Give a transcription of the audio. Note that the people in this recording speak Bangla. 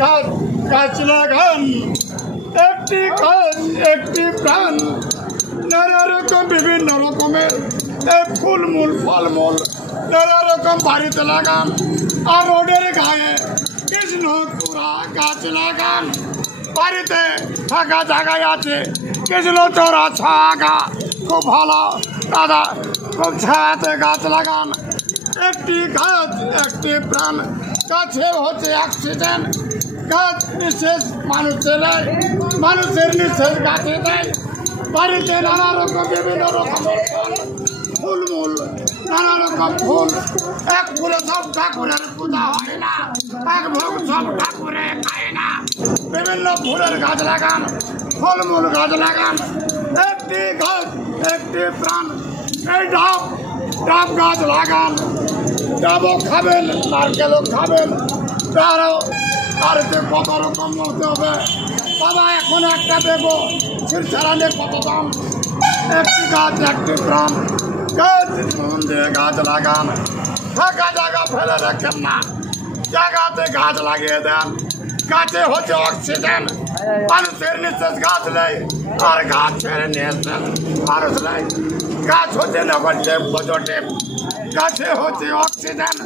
গাছ গাছ লাগান, একটি গাছ একটি প্রাণ। নানা রকম বিভিন্ন রকমের ফুলমূল ফলমূল নানা রকম বাড়িতে লাগান। আর রোডের গায়ে কৃষ্ণচূড়া গাছ লাগান। বাড়িতে ফাঁকা জায়গায় আছে কৃষ্ণচূড়া ছাগা, খুব ভালো দাদা, খুব ছায়াতে গাছ লাগান। একটি গাছ একটি প্রাণ, গাছে হচ্ছে অক্সিজেন। গাছ নিঃশ্বাস মানুষের দেয়, মানুষের নিঃশ্বাস গাছে দেয়। বাড়িতে নানা রকম বিভিন্ন রকমের ফল ফুলমূল, নানা রকম ফুল। এক ফুলে সব ঠাকুরের পূজা হয় না, এক ভোগ সব ঠাকুরে খায় না। বিভিন্ন ফুলের গাছ লাগান, ফলমূল গাছ লাগান। একটি গাছ একটি প্রাণ। এই ডাব ডাব গাছ লাগান, ডাবও খাবেন, নারকেলও খাবেন। তারও বাড়িতে কত রকম মতে হবে বাবা। এখন একটা দেবো শিরছাড়ালে কত দাম। একটি গাছ একটি প্রাণ, গাছ মন দিয়ে গাছ লাগান। ফাঁকা জায়গা ফেলে রাখেন না, জায়গাতে গাছ লাগিয়ে দেন। গাছে হচ্ছে অক্সিজেন, মানুষের নিঃশ্বাস গাছ নেই, আর গাছ ছেড়ে নিয়েছেন মানুষ নেই। গাছ হচ্ছে নেগেটিভ পজিটিভ, গাছে হচ্ছে অক্সিজেন।